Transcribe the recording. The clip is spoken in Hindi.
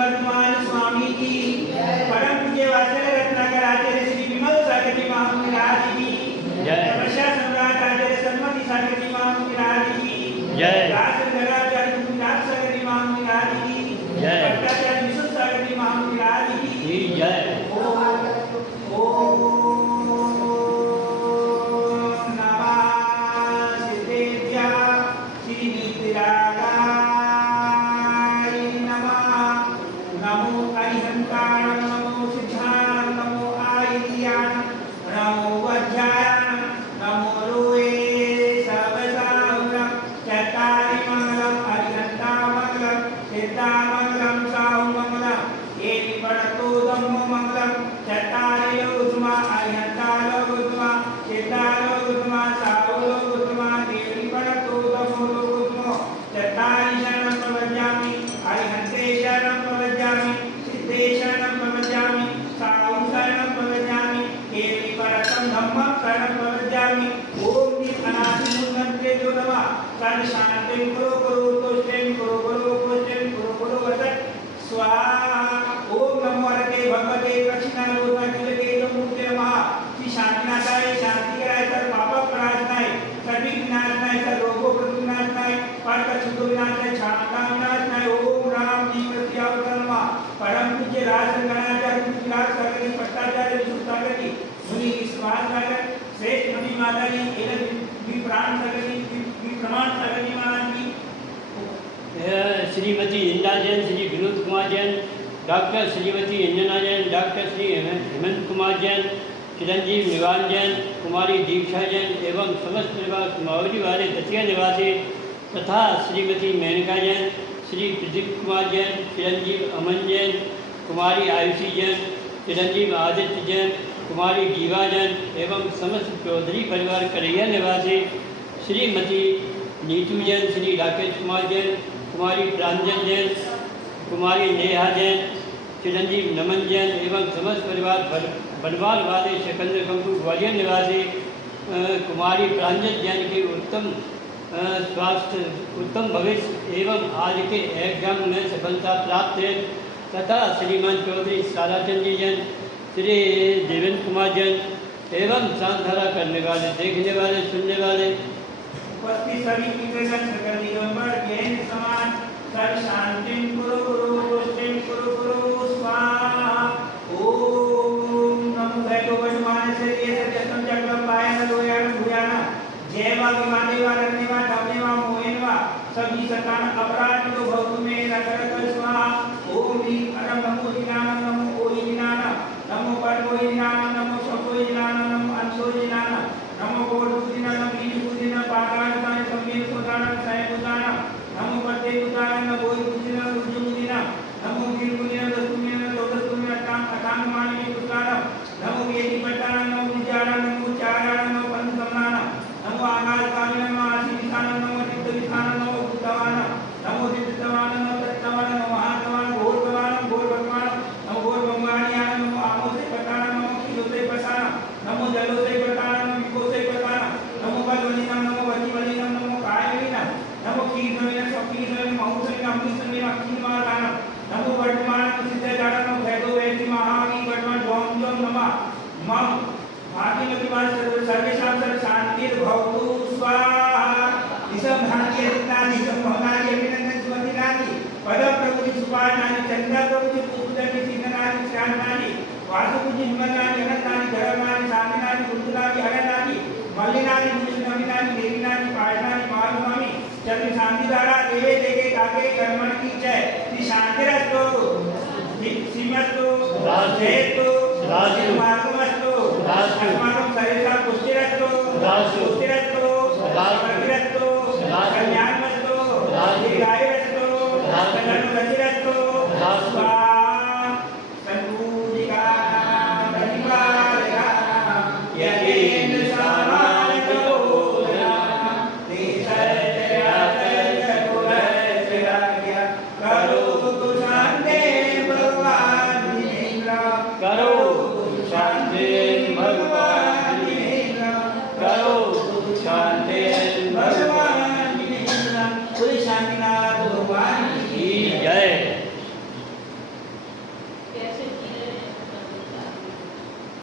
वर्धमान स्वामी की, परम पूज्य वात्सल रत्नाकर आचार्य श्री विमल सागर जी महाराज की, तपस्या सम्राट आचार्य सन्मति सागर जी महाराज की, राज नगराचार्य गुरुनाथ सागर जी महाराज की, भट्टाचार्य विष्णु सागर जी महाराज की जय। श्रीमती इंदिरा जैन, श्री विनोद कुमार जैन, डॉक्टर श्रीमती अंजना जैन, डॉक्टर श्री हेमंत कुमार जैन, चिरंजीव निवान जैन, कुमारी दीक्षा जैन एवं समस्त परिवार मावली वाले दतिया निवासी तथा श्रीमती मेनका जैन, श्री प्रदीप कुमार जैन, चिरंजीव अमन जैन, कुमारी आयुषी जैन, चिरंजीव आदित्य जैन, कुमारी जीवा जैन एवं समस्त चौधरी परिवार करैया निवासी श्रीमती नीतू जैन, श्री राकेश कुमार जैन, कुमारी प्रांजल जैन, कुमारी नेहा जैन, चिरंजीव नमन जैन एवं समस्त परिवार बनवाल वाले सिकंदर कंकु ग्वालियर निवासी कुमारी प्रांजल जैन के उत्तम स्वास्थ्य, उत्तम भविष्य एवं आज के एग्जाम में सफलता प्राप्त है तथा श्रीमान चौधरी साराचंद जी जैन, श्री देवेंद्र कुमार जैन एवं शांतधारा करने वाले, देखने वाले, सुनने वाले उपस्थित सभी दिग्गजन सकल दिगंबर जैन समान सर्व शांति कुरु कुरु स्वाहा। ओम नमो भगवते मानसर्ये सत्यसं जगदम्बाय नमोयान भूयान जय वा विमाने वा रत्ने वा धावने वा मोहन वा सभी सकान अपराध को भव में रखरख स्वाहा। ओम ह्रीं परम नमो जिनान नमो ओहि जिनान नमो परमो जिनान नमो सको जिनान नमो अंशो जिनान नमो गोड जिनान वीर जिनान पागान साय संगीत सुदान साय सुदान नमो पते सुदान नमो जिनान उज्जु जिनान नमो वीर जिनान दसुमिनान चौदसुमिनान अटांग अटांग मानि सुदान नमो वेदी पटान नमो विचारान नमो चारान नमो पंच समाना नमो आगाल कामिन नमो आशीषान नमो चित्त विधान नमो भूतवान नमो दिव्यवान नमो तत्वान नमो महातवान घोर भगवान नमो घोर भगवानियान नमो आमो से पटान नमो खिलो से पटान नमो जलो से पटान नमो विको से पटान नमो बलवलिनम नमो वजीवलिनम नमो कायलिनम नमो कीर्तनिनम सकीर्तनिनम महूसनिनम अमृतनिनम अखिलमार्गान नमो वर्तमान सिद्ध जान नमो भैरव वैद्य महावी वर्तमान ओम ओम नमः मम भाग्यवती वाल सर्वेषां सर्व शांतिर् भवतु स्वाहा। दिशं धान्ये रत्नानि संभवनानि अभिनन्दन सुमतिनानि पद प्रभुति सुपारणानि चंद्र प्रभुति पुष्पदनि सिंहनानि श्यामनानि वासुपुजी हिमनानि अनंतानि धर्मानि सामिनानि कुंतलानि हरनानि मल्लिनानि मुनिनानि देविनानि पायनानि महास्वामी चंद्र शांतिधारा देवे देगे काके कर्मण की जय। श्री शांतिरस्तु श्रीमस्तु जयतु मार्गमस्तु अस्माकं सर्वेषां पुष्टिरस्तु पुष्टिरस्तु समृद्धिरस्तु कल्याणमस्तु दीर्घायुरस्तु धनवृद्धिरस्तु स्वाहा। संपूजिका परिपालका यतेन्द्र समानतोदना निसर्जया सर्वगुणस्थिरा